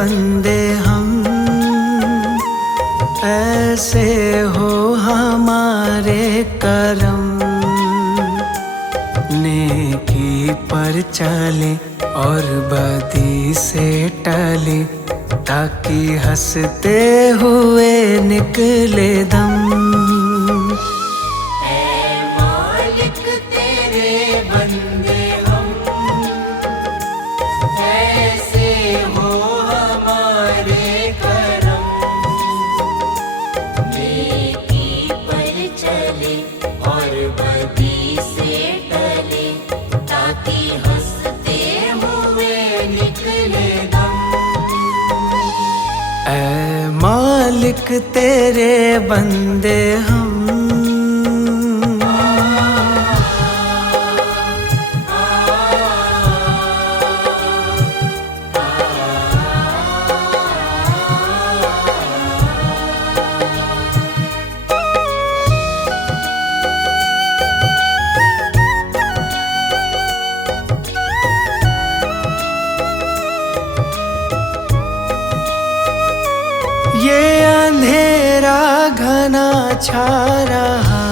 बंदे हम, ऐसे हो हमारे करम। नेकी पर चले और बदी से टले, ताकि हंसते हुए निकले दम। ऐ मालिक तेरे बंदे हम, ऐसे हो हमारे करम। नेकी पर चले और बदी से टले, ताकि हंसते हुए निकले दम। ऐ मालिक तेरे बंदे हम, ये अंधेरा घना छा रहा,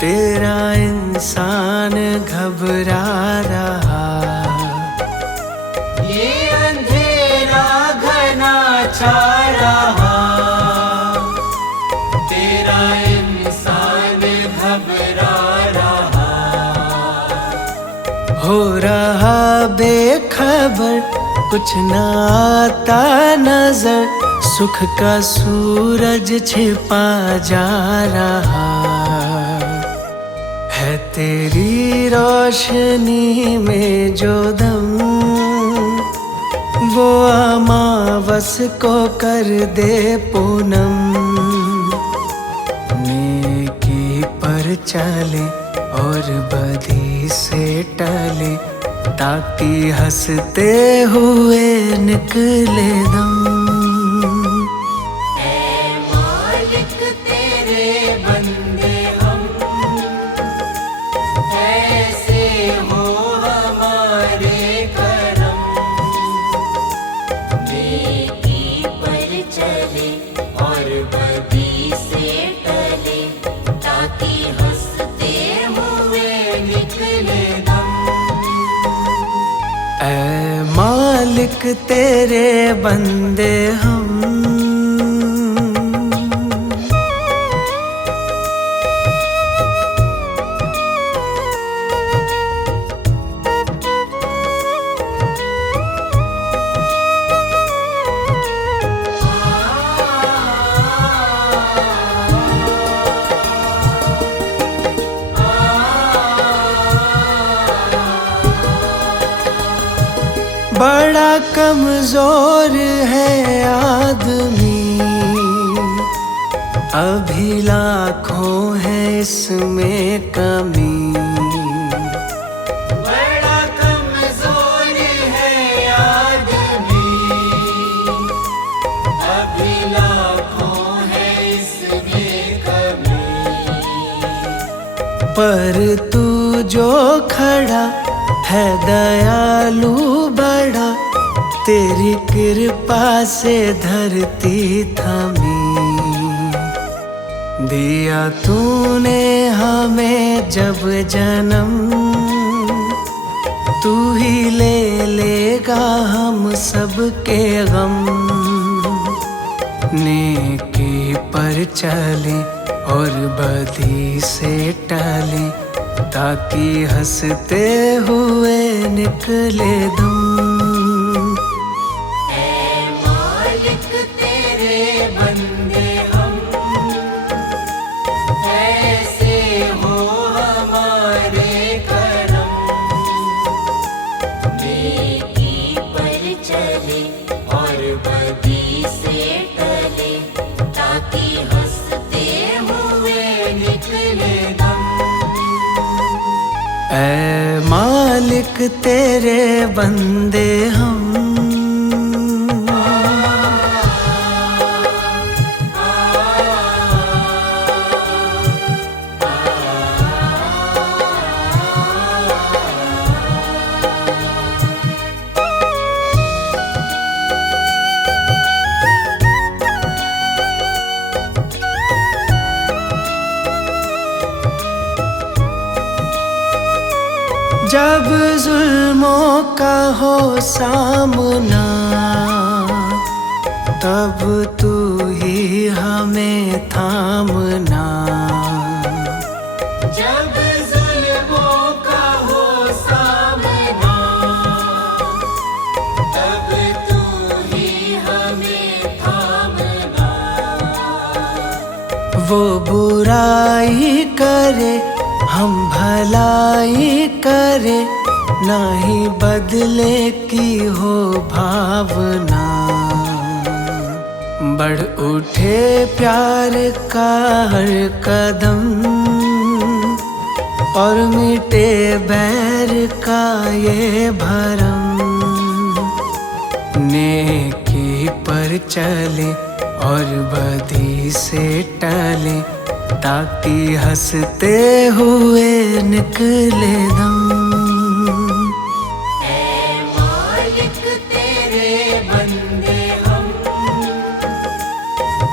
तेरा इंसान घबरा रहा। ये अंधेरा घना छा रहा, तेरा इंसान घबरा रहा। हो रहा बेखबर, कुछ न आता नजर, सुख का सूरज छिपा जा रहा है। तेरी रोशनी में जो दम, वो अमावस को कर दे पूनम। नेकी पर चले और बदी से टले, ताकि हंसते हुए निकले दम। ऐ मालिक तेरे बंदे हम, ऐसे हो हमारे करम। नेकी पर चले और बदी से टले, ताकि हंसते हुए निकले दम। ऐ मालिक तेरे बंदे हम, बड़ा कमजोर है आदमी, अभी लाखों है इसमें कमी। बड़ा कमजोर है आदमी, अभी लाखों है इसमें कमी। पर तू जो खड़ा है दयालु बड़ा, तेरी कृपा से धरती थमी। दिया तूने हमें जब जन्म, तू ही ले लेगा हम सबके गम। नेकी पर चले और बदी से टले, ताकि हंसते हुए निकले दम। ऐ मालिक तेरे बंदे हम, ऐसे हो हमारे करम। नेकी पर चले और बदी से टले, ताकि हंसते हुए निकले दम। ऐ मालिक तेरे बंदे हम, मौका हो सामना, तब तू ही हमें थामना। जब जुल्मों का हो सामना, तब तू ही हमें थामना। वो बुराई करे हम भलाई करे, नहीं बदले की हो भावना। बढ़ उठे प्यार का हर कदम, और मिटे बैर का ये भरम। नेकी पर चले और बदी से टले, ताकि हंसते हुए निकले दम। ऐ मालिक तेरे बंदे हम,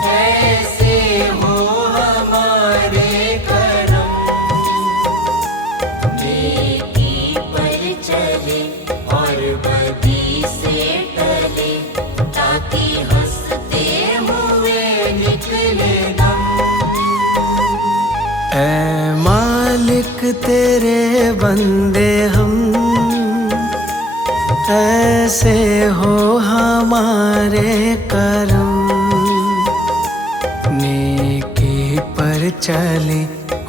ऐसे हो हमारे करम। नेकी पर चले और बदी से टले, ताकि हंसते हुए निकले दम। ऐ मालिक तेरे बंदे हम, ऐसे हो हमारे करम। नेकी पर चले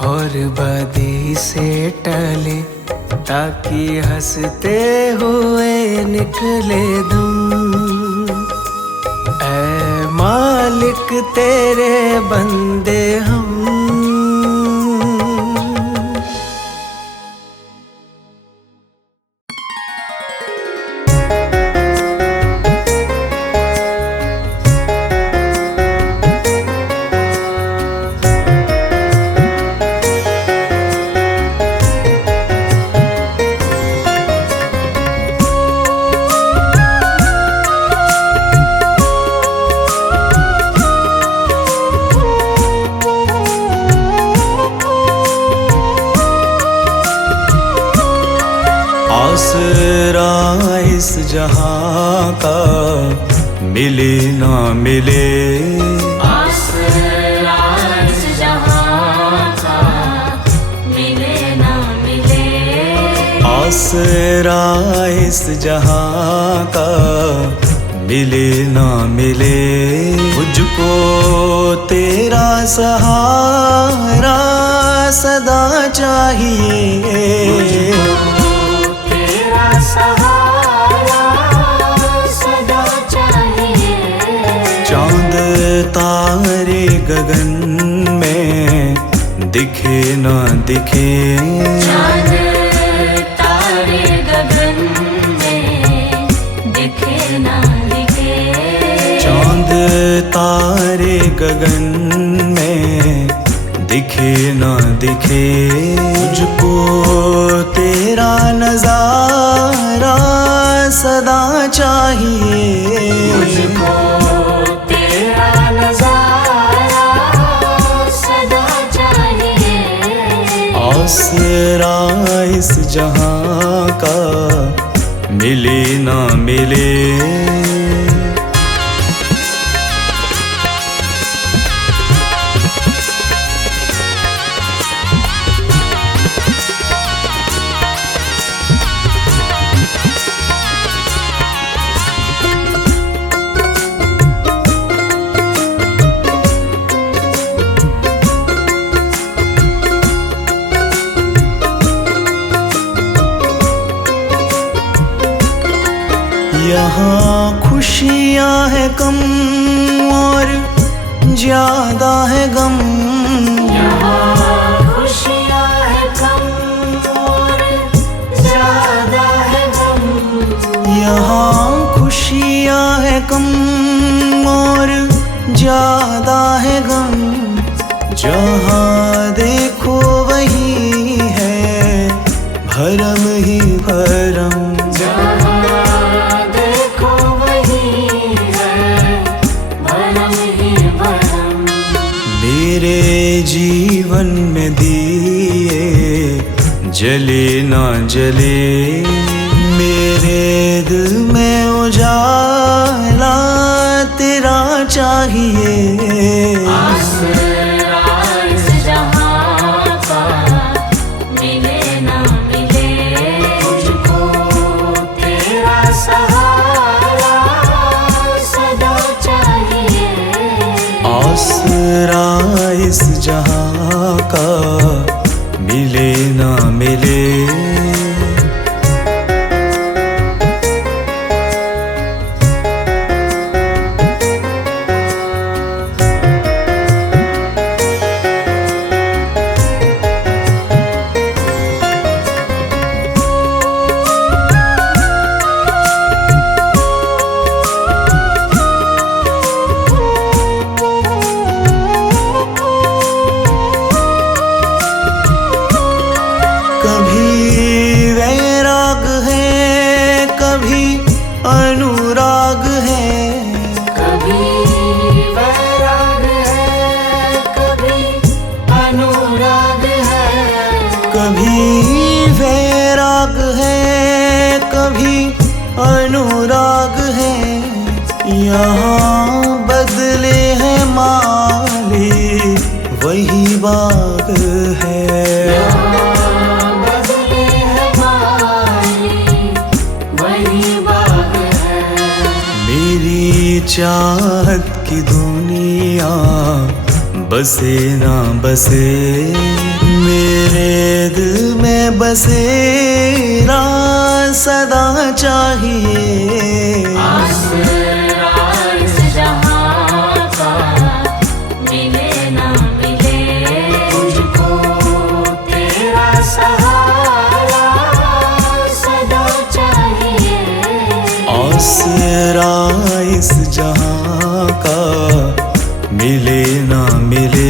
और बदी से टले, ताकि हंसते हुए निकले दम। ऐ मालिक तेरे बंदे हम। आसरा इस जहां का मिले ना मिले, आसरा इस जहां का मिले ना मिले। आसरा इस जहां का मिले ना मिले। मुझको तेरा सहारा सदा चाहिए, सहारा सदा चाहिए। चांद तारे गगन में दिखे ना दिखे, चांद तारे गगन में दिखे ना दिखे। चांद तारे गगन में दिखे ना दिखे। मुझको तेरा नजारा सदा चाहिए, मुझको तेरा नजारा सदा चाहिए। आसरा इस जहां का मिले ना मिले। यहाँ खुशियाँ है कम और ज्यादा है गम, यहाँ खुशियाँ है कम और ज्यादा है गम। यहाँ खुशियाँ है कम और ज्यादा है गम। जहाँ देखो वही है भरम ही भरम, मेरे जीवन में दिए जले ना जले, मेरे मेरे दिल में उजाला तेरा चाहिए। आसरा इस जहां का मिले ना मिले, मुझको तेरा सहारा सदा चाहिए। आसरा इस जहां का मिले ना मिले। अनुराग है, कभी वैराग है, कभी अनुराग है। कभी वैराग है, कभी अनुराग है। यहाँ बदले हैं माली वही बाग है। चाहत की दुनिया बसे ना बसे, मेरे दिल में बसेरा सदा चाहिए। आसरा इस जहां का मिले ना मिले, मुझको तेरा सहारा सदा चाहिए। आसरा इस जहां का मिले ना मिले।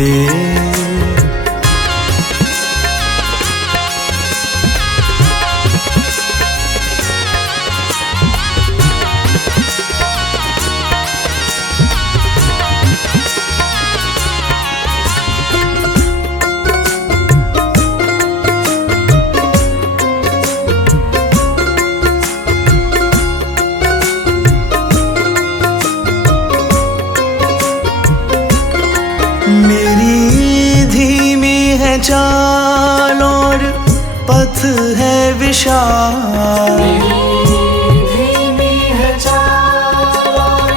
मेरी धीमी है चाल और पथ है विशाल। धीमी है चाल और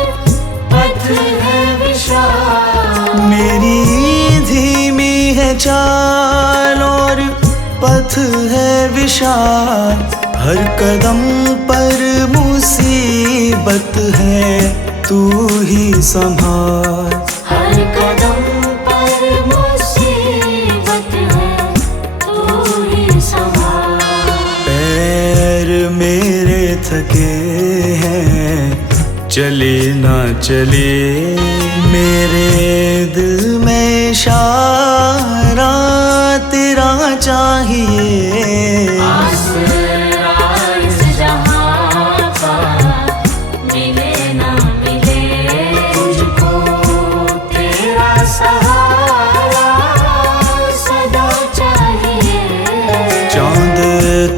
पथ है विशाल। मेरी धीमी है चाल और पथ है विशाल। हर कदम पर मुसीबत है तू ही संभाल। हर कदम मुसीबत है तू ही संभाल। पैर मेरे थके हैं चले ना चले, मेरे दिल में इशारा तेरा चाहिए। आसरा इस जहां का मिले ना मिले, मुझको तेरा सहारा सदा चाहिए। चांद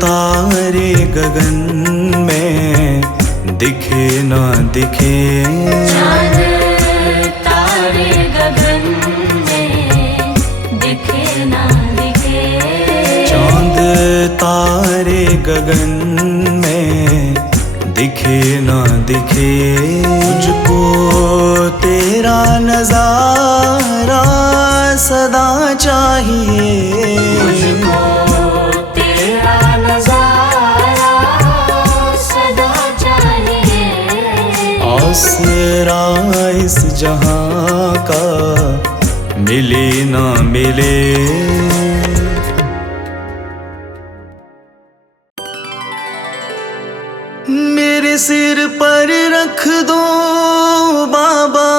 तारे गगन में दिखे ना दिखे, चांद तारे गगन में दिखे ना दिखे। चांद तारे गगन में दिखे ना दिखे, मुझको तेरा नजारा सदा चाहिए। मुझको तेरा नजारा सदा चाहिए। आसरा इस जहां का मिले ना मिले। मेरे सिर पर रख दो बाबा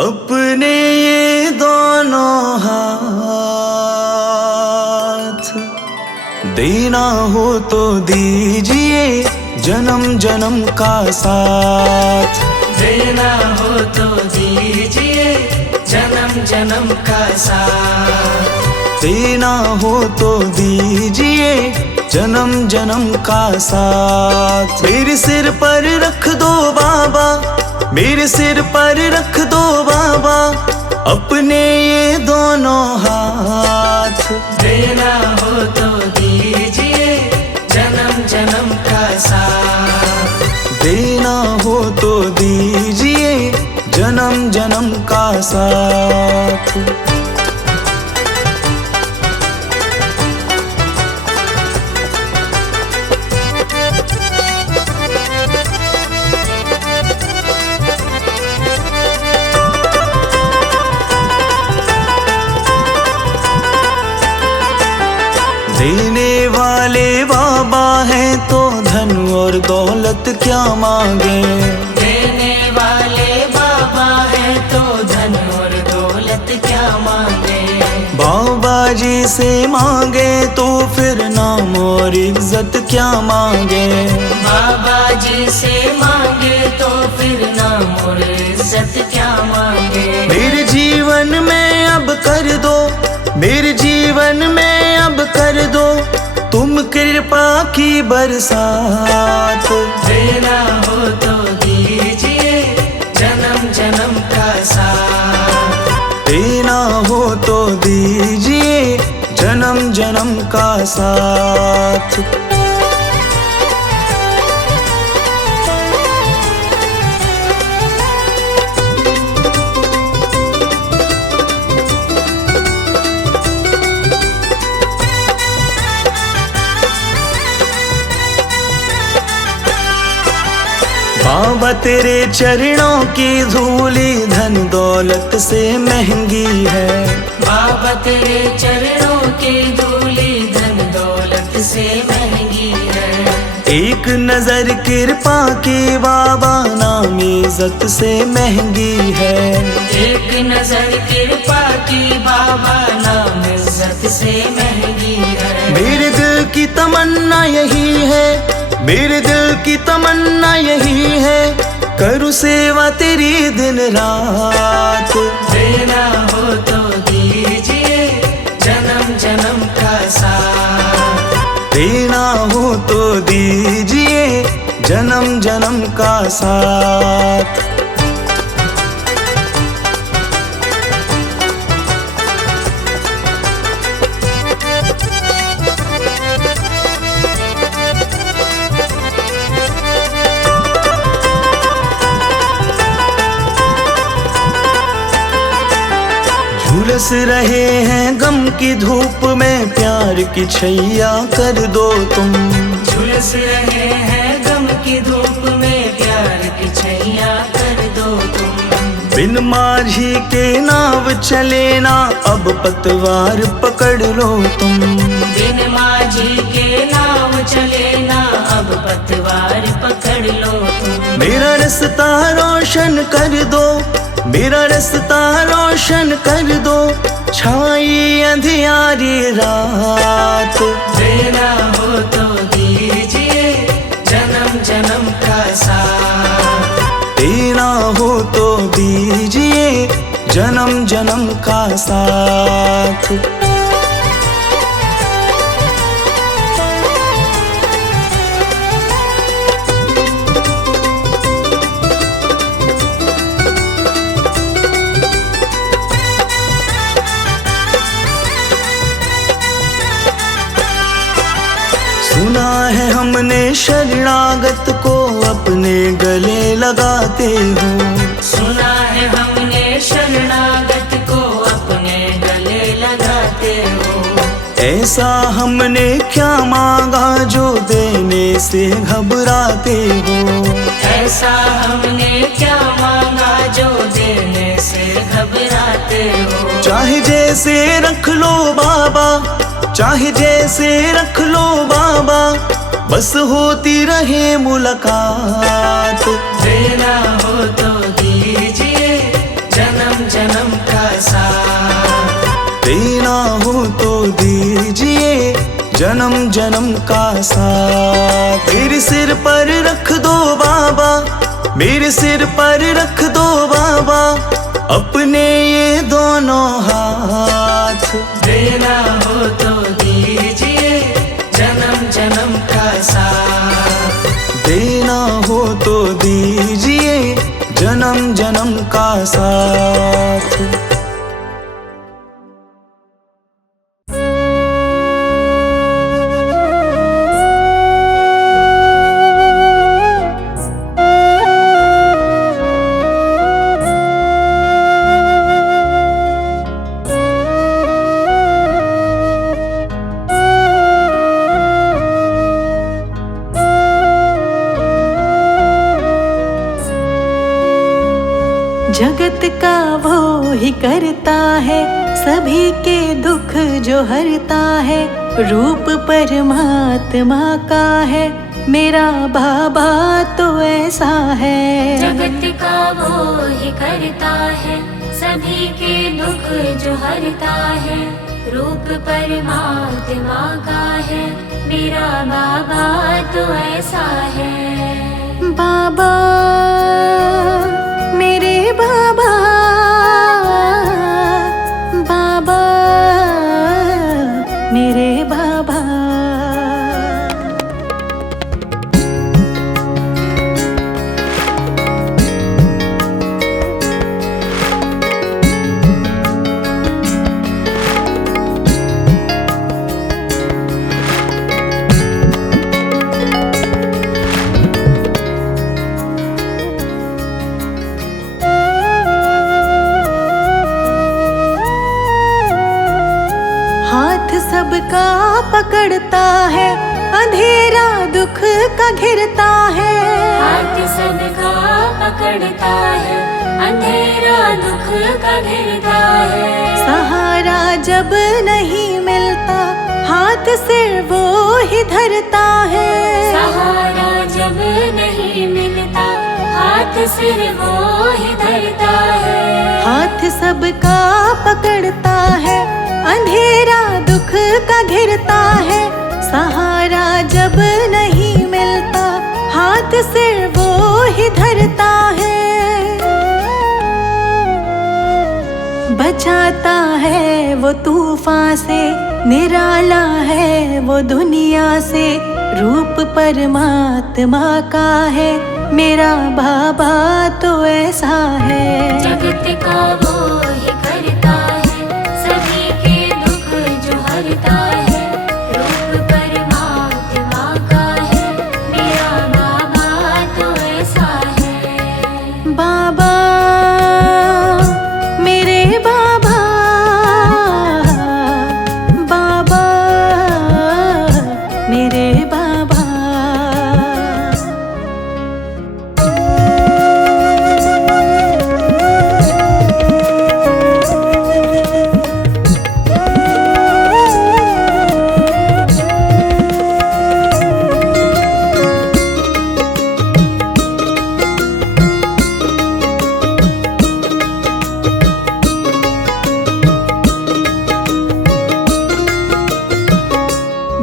अपने ये दोनों हाथ, देना हो तो दीजिए जन्म जन्म का साथ। देना हो तो दीजिए जन्म जन्म का साथ। देना हो तो दीजिए जन्म जन्म का साथ। मेरे सिर पर रख दो बाबा, मेरे सिर पर रख दो बाबा, अपने ये दोनों हाथ। देना हो तो दीजिए जन्म जन्म का साथ। देना हो तो दीजिए जन्म जन्म का साथ। देने वाले बाबा हैं तो धन और दौलत क्या मांगे। देने वाले बाबा हैं तो धन और दौलत क्या मांगे। बाबा जी से मांगे तो फिर नाम और इज्जत क्या मांगे। बाबा जी से मांगे तो फिर नाम और इज्जत क्या मांगे। मेरे जीवन में अब कर दो, मेरे जीवन में अब कर दो तुम कृपा की बरसात। देना हो तो दीजिए जन्म जन्म का साथ। देना हो तो दीजिए जन्म जन्म का साथ। बाबा तेरे चरणों की धूली धन दौलत से महंगी है। बाबा तेरे चरणों की धूली धन दौलत से महंगी है। एक नजर कृपा की बाबा नाम इज्जत से महंगी है। एक नजर कृपा की बाबा नाम इज्जत से महंगी है। मेरे दिल की तमन्ना यही है, मेरे दिल की तमन्ना यही है, करूँ सेवा तेरी दिन रात। देना हो तो दीजिए जन्म जन्म का साथ। देना हो तो दीजिए जन्म जन्म का साथ। झुलस रहे हैं गम की धूप में प्यार की छैया कर दो तुम। झुलस रहे हैं गम की धूप में प्यार की छैया कर दो तुम। बिन माझी के नाव चले ना अब पतवार पकड़ लो तुम। बिन माझी के नाव चले ना अब पतवार पकड़ लो तुम। मेरा रास्ता रोशन कर दो, मेरा रास्ता रोशन कर दो, छाई अंधियारी रात। देना हो तो दीजिए जन्म जन्म का साथ। देना हो तो दीजिए जन्म जन्म का साथ। सुना है हमने शरणागत को अपने गले लगाते हो। सुना है हमने शरणागत को अपने गले लगाते हो। ऐसा हमने क्या मांगा जो देने से घबराते हो। ऐसा हमने क्या मांगा जो देने से घबराते हो। चाहे जैसे रख लो बाबा, चाहे जैसे रख लो बाबा, बस होती रहे मुलाकात। देना हो तो दीजिए जन्म जन्म का साथ। देना हो तो दीजिए जन्म जन्म का साथ। मेरे सिर पर रख दो बाबा, मेरे सिर पर रख दो बाबा, अपने ये दोनों हाथ। देना देना हो तो दीजिए जन्म जन्म का साथ। देना हो तो दीजिए जन्म जन्म का साथ। जगत का वो ही करता है सभी के दुख जो हरता है। रूप परमात्मा का है मेरा बाबा तो ऐसा है। जगत का वो ही करता है सभी के दुख जो हरता है। रूप परमात्मा का है मेरा बाबा तो ऐसा है। बाबा मेरे बाबा, बाबा मेरे बाबा। हाथ सबका पकड़ता है अंधेरा दुख का घिरता है। हाथ सबका पकड़ता है अंधेरा दुख का घिरता है। सहारा जब नहीं मिलता हाथ सिर वो ही धरता है। सहारा जब नहीं मिलता हाथ सिर वो ही धरता है। हाथ सबका पकड़ता है अंधेरा दुख का घिरता है। सहारा जब नहीं मिलता हाथ सिर वो ही धरता है। बचाता है वो तूफान से निराला है वो दुनिया से। रूप परमात्मा का है मेरा बाबा तो ऐसा है। जगत का वो ही करता है सभी के दुख जो हरता है। रूप परमात्मा का है मेरा बाबा तो ऐसा है। बाबा मेरे बाबा, बाबा मेरे बाबा।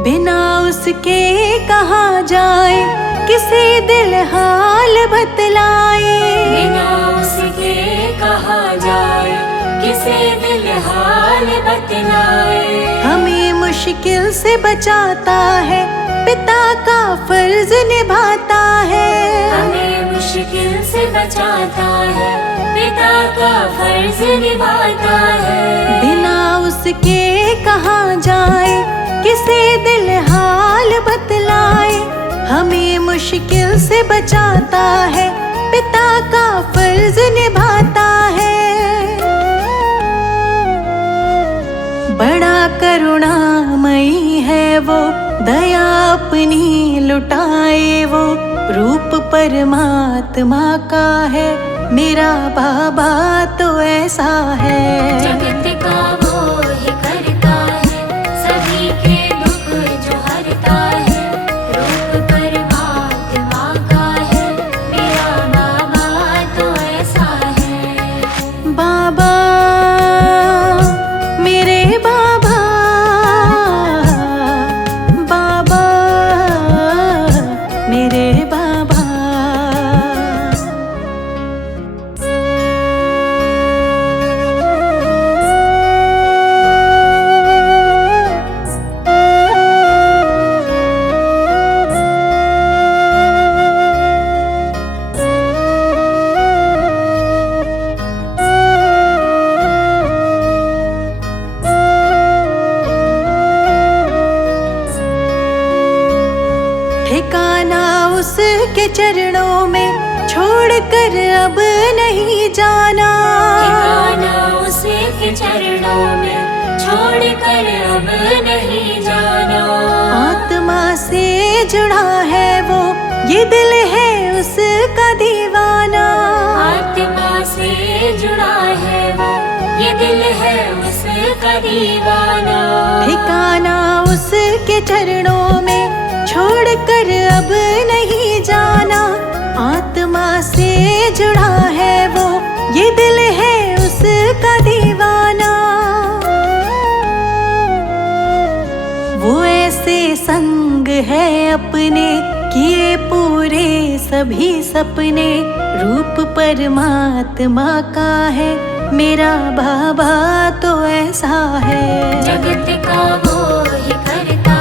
बिना उसके कहाँ जाए किसी दिल हाल बतलाए। बिना उसके कहा जाए किसे दिल हाल बतलाए। हमें मुश्किल से बचाता है पिता का फर्ज निभाता है। हमें मुश्किल से बचाता है पिता का फर्ज निभाता है। बिना उसके कहाँ जाए किसे दिल हाल बतलाए। हमें मुश्किल से बचाता है पिता का फर्ज निभाता है। बड़ा करुणामयी है वो दया अपनी लुटाए वो। रूप परमात्मा का है मेरा बाबा तो ऐसा है। जगत का वो ही करता है सभी के दुख जो हरता है। रूप परमात्मा का है मेरा बाबा तो ऐसा है। बाबा मेरे बाबा, बाबा मेरे बाबा। उसके चरणों में छोड़कर अब नहीं जाना। ठिकाना उसके चरणों में छोड़कर अब नहीं जाना। आत्मा से जुड़ा है वो, ये दिल है उसका दीवाना। आत्मा से जुड़ा है वो, ये दिल है उसका दीवाना। ठिकाना उसके चरणों में छोड़कर अब नहीं जाना। आत्मा से जुड़ा है वो, ये दिल है उसका दीवाना। वो ऐसे संग है अपने किए पूरे सभी सपने। रूप परमात्मा का है, मेरा बाबा तो ऐसा है। जगत का वो ही करता